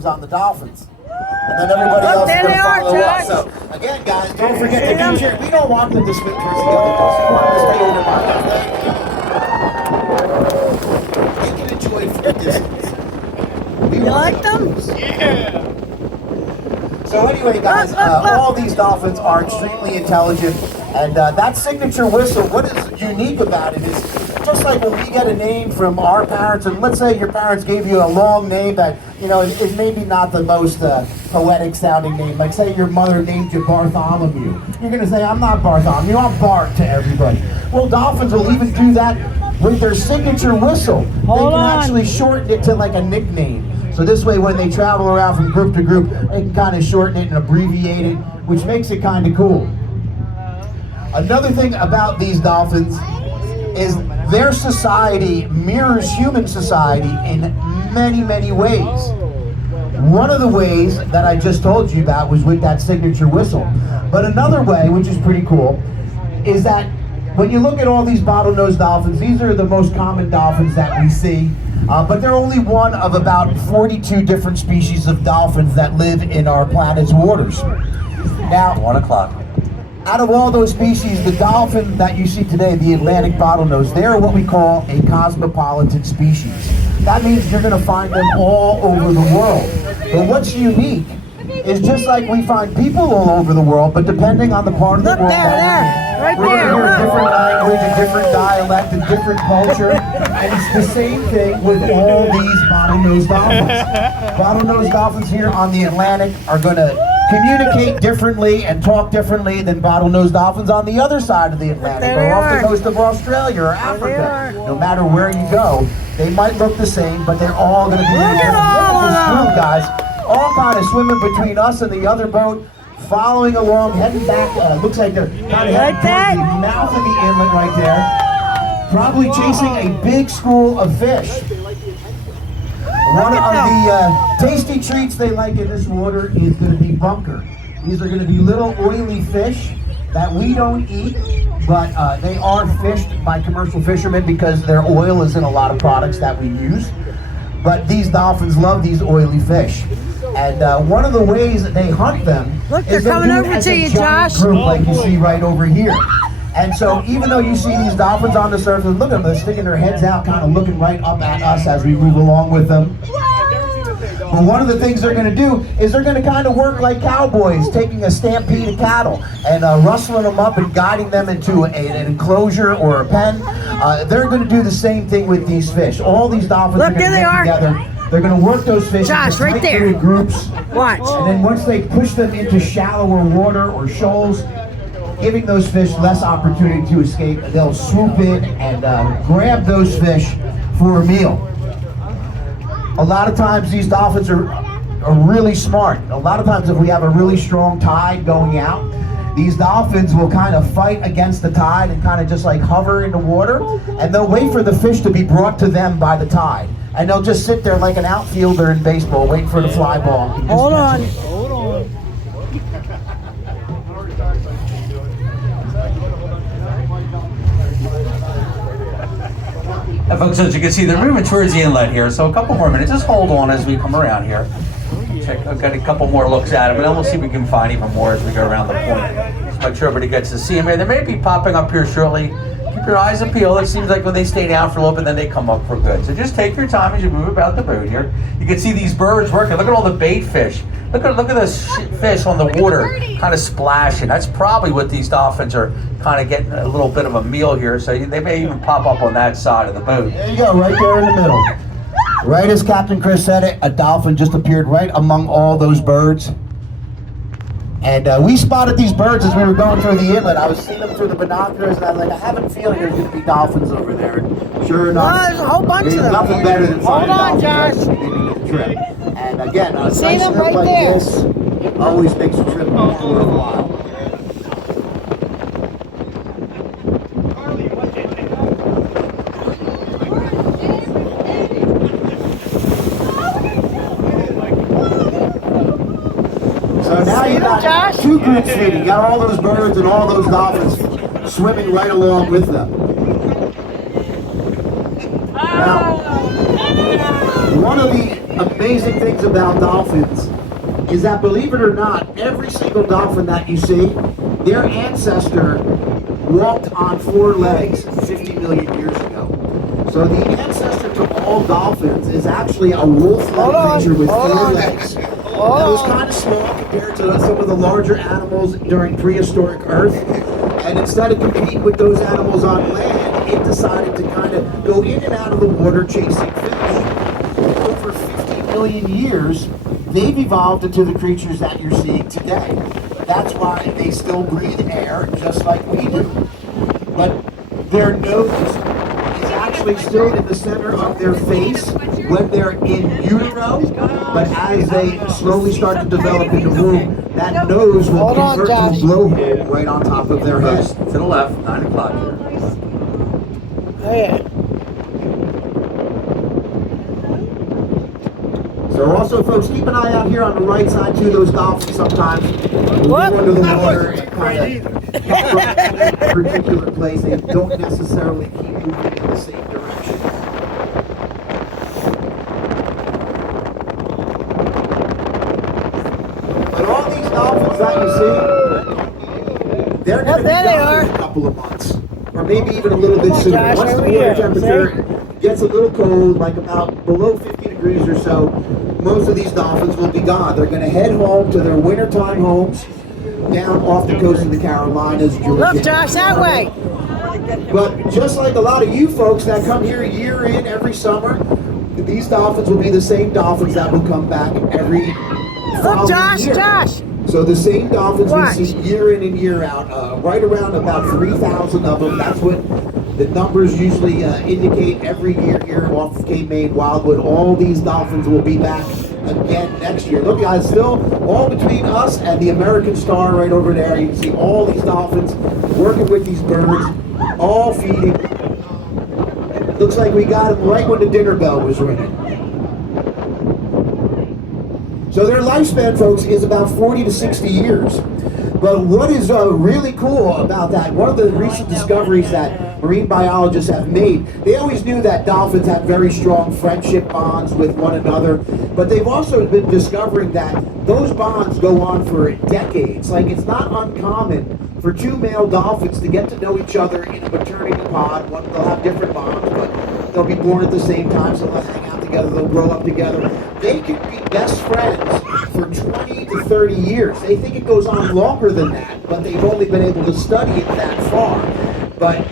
comes on the Dolphins. And then everybody else is going to follow us. So, again, guys, don't forget to do cheer. We don't want them to swim towards the other goals. We want them to stay over by us. They can enjoy it from a distance. You like them? Yeah. So anyway, guys, all these Dolphins are extremely intelligent. And that signature whistle, what is unique about it is, just like when we get a name from our parents, and let's say your parents gave you a long name that, you know, is maybe not the most poetic sounding name. Like say your mother named you Bartholomew. You're going to say, I'm not Bartholomew, I'm Bart to everybody. Well, Dolphins will even do that with their signature whistle. They can actually shorten it to like a nickname. So this way when they travel around from group to group, they can kind of shorten it and abbreviate it, which makes it kind of cool. Another thing about these Dolphins is their society mirrors human society in many, many ways. One of the ways that I just told you about was with that signature whistle. But another way, which is pretty cool, is that when you look at all these bottlenose dolphins, these are the most common dolphins that we see. But they're only one of about 42 different species of dolphins that live in our planet's waters. Now, 1 o'clock. Out of all those species, the dolphin that you see today, the Atlantic bottlenose, they are what we call a cosmopolitan species. That means you're going to find them all over the world. But what's unique is just like we find people all over the world, but depending on the part of the world that we're going to hear a different language, a different dialect, a different culture, and it's the same thing with all these bottlenose dolphins. Bottlenose dolphins here on the Atlantic are going to communicate differently and talk differently than bottlenose dolphins on the other side of the Atlantic or off the coast of Australia or Africa. No matter where you go, they might look the same, but they're all going to be different. Look at this group, guys. All kind of swimming between us and the other boat, following along, heading back. Looks like they're kind of heading towards the mouth of the inlet right there. Probably chasing a big school of fish. One of the tasty treats they like in this water is going to be bunker. These are going to be little oily fish that we don't eat, but they are fished by commercial fishermen because their oil is in a lot of products that we use. But these dolphins love these oily fish. And one of the ways that they hunt them is they do it as a giant group like you see right over here. And so even though you see these dolphins on the surface, look at them, they're sticking their heads out, kind of looking right up at us as we move along with them. But one of the things they're going to do is they're going to kind of work like cowboys, taking a stampede of cattle and rustling them up and guiding them into an enclosure or a pen. They're going to do the same thing with these fish. All these dolphins are going to get together. They're going to work those fish into tight little groups. Watch. And then once they push them into shallower water or shoals, giving those fish less opportunity to escape, they'll swoop in and grab those fish for a meal. A lot of times these dolphins are really smart. A lot of times if we have a really strong tide going out, these dolphins will kind of fight against the tide and kind of just like hover in the water, and they'll wait for the fish to be brought to them by the tide. And they'll just sit there like an outfielder in baseball, waiting for the fly ball. Hold on. Folks, as you can see, they're moving towards the inlet here, so a couple more minutes. Just hold on as we come around here. I've got a couple more looks at them, and then we'll see if we can find even more as we go around the point. Just make sure everybody gets to see them here. They may be popping up here shortly. Keep your eyes peeled. It seems like when they stay down for a little bit, then they come up for good. So just take your time as you move about the boat here. You can see these birds working. Look at all the bait fish. Look at this fish on the water kind of splashing. That's probably what these dolphins are kind of getting a little bit of a meal here. So they may even pop up on that side of the boat. There you go, right there in the middle. Right as Captain Chris said it, a dolphin just appeared right among all those birds. And we spotted these birds as we were going through the inlet. I was seeing them through the binoculars, and I was like, I have a feeling there's going to be dolphins over there. And sure enough, there's a whole bunch of them. Nothing better than finding Hold on, dolphins Josh. at the beginning of the trip. And again, a nice See them trip right like there. this always makes a trip worthwhile. So now you got two groups feeding. You got all those birds and all those dolphins swimming right along with them. Now, one of the amazing things about dolphins is that, believe it or not, every single dolphin that you see, their ancestor walked on 4 legs 50 million years ago. So the ancestor to all dolphins is actually a wolf-like creature with 4 legs. That was kind of small compared to some of the larger animals during prehistoric Earth. And instead of competing with those animals on land, it decided to kind of go in and out of the water chasing fish. Over 50 million years, they've evolved into the creatures that you're seeing today. That's why they still breathe air just like we do. But their nose is actually still in the center of their face when they're in utero, but as they slowly start to develop in the womb, that nose will convert to a blowhole right on top of their head. To the left, 9 o'clock here. Oh, yeah. So also, folks, keep an eye out here on the right side too. Those dolphins sometimes will go under the water and kind of from a particular place. They don't necessarily keep moving in the same direction. But all these dolphins that you see, they're going to be gone in a couple of months, or maybe even a little bit sooner. Once the water temperature gets a little cold, like about below 50 degrees or so, most of these dolphins will be gone. They're going to head home to their wintertime homes down off the coast of the Carolinas, Georgia. Look, Josh, that way. But just like a lot of you folks that come here year in, every summer, these dolphins will be the same dolphins that will come back every Look, Josh, year. Josh. So the same dolphins Watch. we see year in and year out, right around about 3,000 of them. That's what the numbers usually indicate every year here off of Cape May Wildwood. All these dolphins will be back again next year. Look, guys, still all between us and the American Star right over there. You can see all these dolphins working with these birds, all feeding. Looks like we got them right when the dinner bell was ringing. So their lifespan, folks, is about 40 to 60 years. But what is really cool about that, one of the recent discoveries that marine biologists have made, they always knew that dolphins had very strong friendship bonds with one another, but they've also been discovering that those bonds go on for decades. Like, it's not uncommon for 2 male dolphins to get to know each other in a maternity pod. They'll have different bonds, but they'll be born at the same time, so they'll hang out together, they'll grow up together. They can be best friends for 20 to 30 years. They think it goes on longer than that, but they've only been able to study it that far. But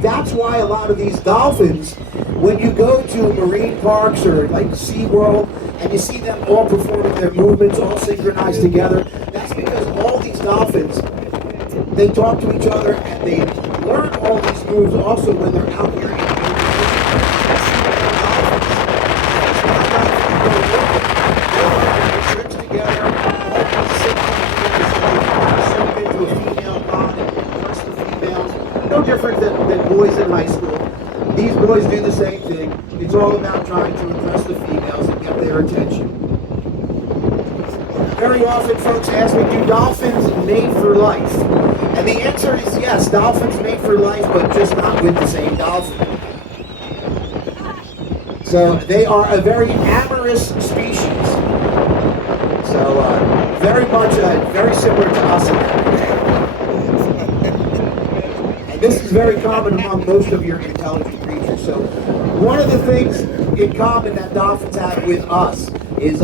that's why a lot of these dolphins, when you go to marine parks or like SeaWorld, and you see them all performing their movements, all synchronized together, that's because all these dolphins, they talk to each other and they learn all these moves also when they're out here in the tricks together, into a female pod and trust the females. No different than boys in high school. These boys do the same thing. It's all about trying to impress the females and get their attention. Very often folks ask me, do dolphins mate for life? And the answer is yes, dolphins mate for life, but just not with the same dolphin. So they are a very amorous species. So very much, very similar to us in that way. And this is very common among most of your intelligent creatures. So one of the things in common that dolphins have with us is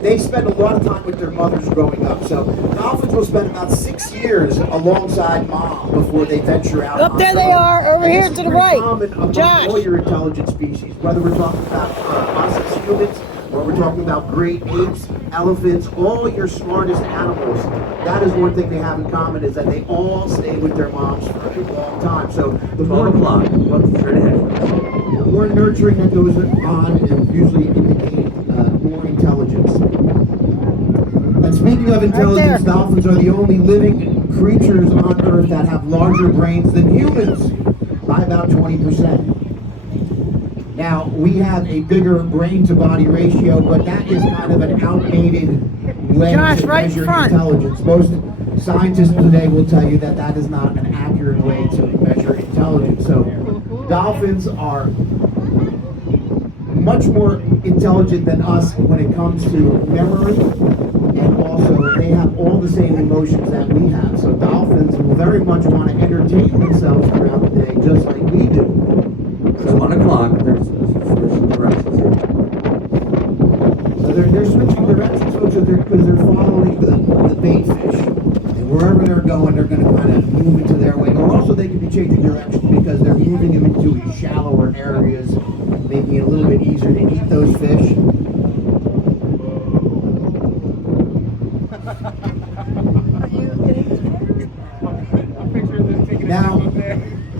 they spend a lot of time with their mothers growing up. So dolphins will spend about 6 years alongside mom before they venture out. Up there they are, over here to the right. Common among Josh. all your intelligent species, whether we're talking about us as humans, or we're talking about great apes, elephants, all your smartest animals. That is one thing they have in common, is that they all stay with their moms for a long time. So the more more nurturing that goes on, it usually indicates more intelligence. And speaking of intelligence, dolphins are the only living creatures on Earth that have larger brains than humans by about 20%. Now, we have a bigger brain-to-body ratio, but that is kind of an outdated way to measure intelligence. Most scientists today will tell you that that is not an accurate way to measure intelligence. So, dolphins are much more intelligent than us when it comes to memory, and also they have all the same emotions that we have. So dolphins will very much want to entertain themselves throughout the day, just like we do. It's 1 o'clock. There's some directions here. So they're switching directions, folks, because they're following the bait fish. And wherever they're going, they're going to kind of move into their way. Or also they could be changing direction because they're moving them into shallower areas, making it a little bit easier to eat those fish. Now,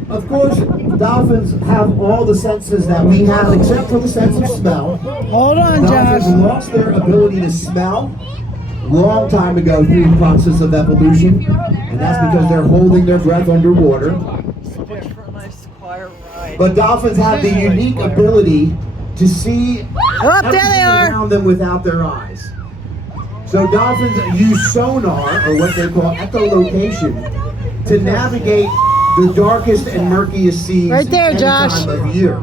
of course, dolphins have all the senses that we have, except for the sense of smell. Hold on, Josh. Dolphins lost their ability to smell long time ago through the process of evolution, and that's because they're holding their breath underwater. But dolphins have the unique ability to see Oh, there they everything are. around them without their eyes. So dolphins use sonar, or what they call echolocation, to navigate the darkest and murkiest seas Right there, any Josh. time of year.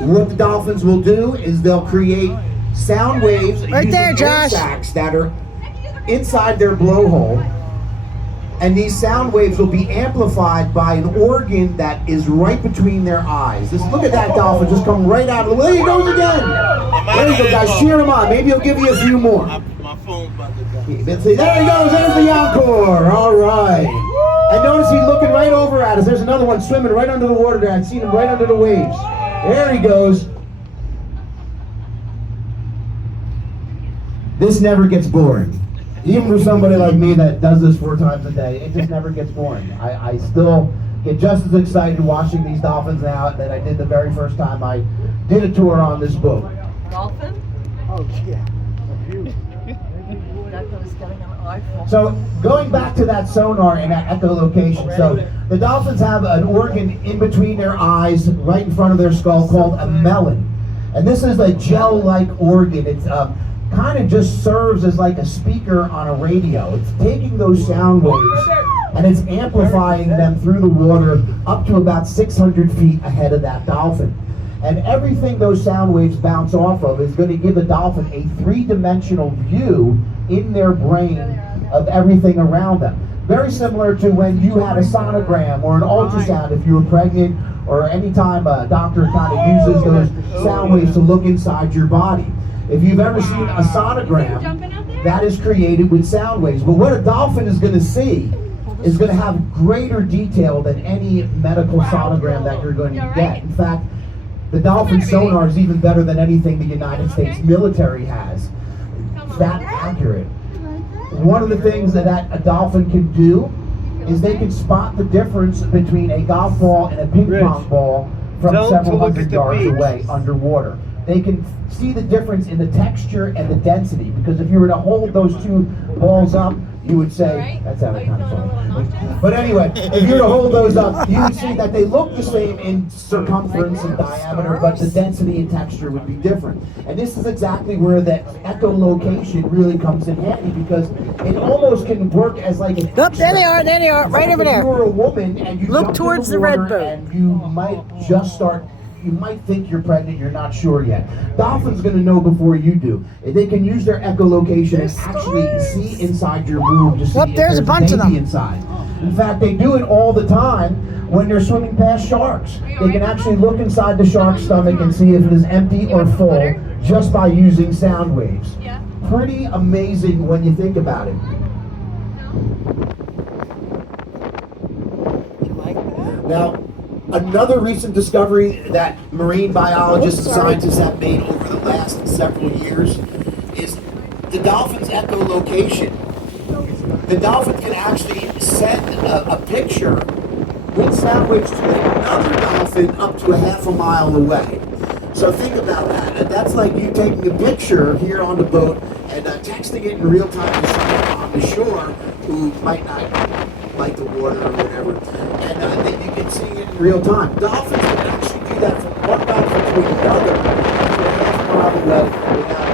What the dolphins will do is they'll create sound waves Right using there, air Josh. sacs that are inside their blowhole, and these sound waves will be amplified by an organ that is right between their eyes. Just look at that dolphin just come right out of the way. There he goes again. There you go, guys. Cheer him on. Maybe he'll give you a few more. My phone's about to die. See, there he goes. There's the encore. All right. And notice he's looking right over at us. There's another one swimming right under the water there. I've seen him right under the waves. There he goes. This never gets boring. Even for somebody like me that does this 4 times a day, it just never gets boring. I still get just as excited watching these dolphins now that I did the very first time I did a tour on this boat. Dolphin? Oh, yeah. That was getting an eyeful. So going back to that sonar and that echolocation, so the dolphins have an organ in between their eyes, right in front of their skull, called a melon. And this is a gel-like organ. It's kind of just serves as like a speaker on a radio. It's taking those sound waves and it's amplifying them through the water up to about 600 feet ahead of that dolphin. And everything those sound waves bounce off of is going to give a dolphin a 3-dimensional view in their brain of everything around them. Very similar to when you had a sonogram or an ultrasound if you were pregnant, or anytime a doctor kind of uses those sound waves to look inside your body. If you've ever seen a sonogram, that is created with sound waves. But what a dolphin is going to see is going to have greater detail than any medical sonogram that you're going to get. In fact, the dolphin sonar is even better than anything the United States military has. It's that accurate. One of the things that a dolphin can do is they can spot the difference between a golf ball and a ping pong ball from several hundred yards away underwater. They can see the difference in the texture and the density, because if you were to hold those two balls up, you would say, that sounded kind of funny. But anyway, if you were to hold those up, you would see that they look the same in circumference and diameter, but the density and texture would be different. And this is exactly where that echolocation really comes in handy, because it almost can work as like an Oh, there they are, right over If you there. were a woman and you Look jumped in towards the the red water boat. and you might just start, you might think you're pregnant, you're not sure yet. Dolphins going to know before you do. They can use their echolocation and actually see inside your womb to see Oh, if there's a bunch of baby them. inside. In fact, they do it all the time when they're swimming past sharks. They can actually look inside the shark's stomach and see if it is empty or full just by using sound waves. Pretty amazing when you think about it. Now, another recent discovery that marine biologists and scientists have made over the last several years is the dolphin's echolocation. The dolphin can actually send a picture with sound waves to another dolphin up to a half a mile away. So think about that. That's like you taking a picture here on the boat and texting it in real time to someone on the shore who might not like the water or whatever. And then you can see it in real time. Dolphins can actually do that from one dolphin to another up to a half mile away without